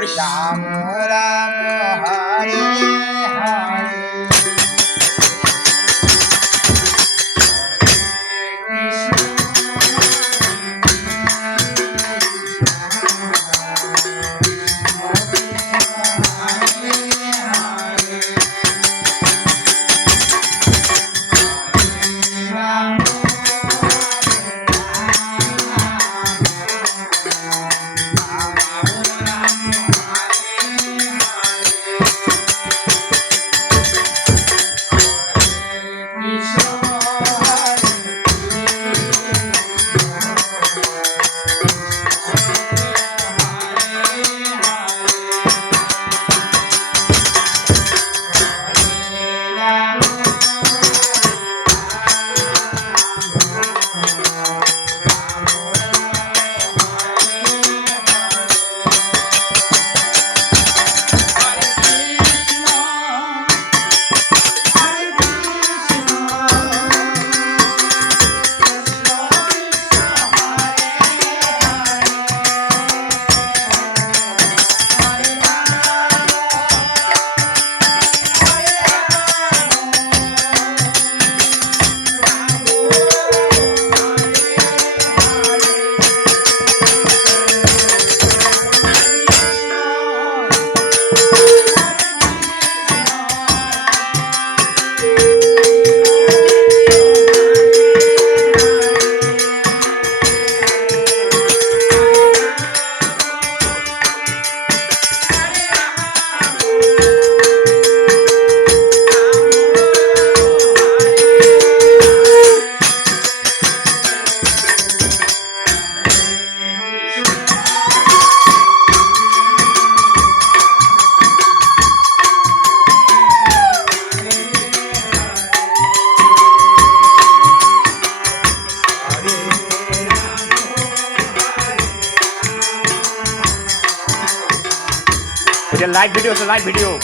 りしラムラムハリー。लाइव वीडियो से live video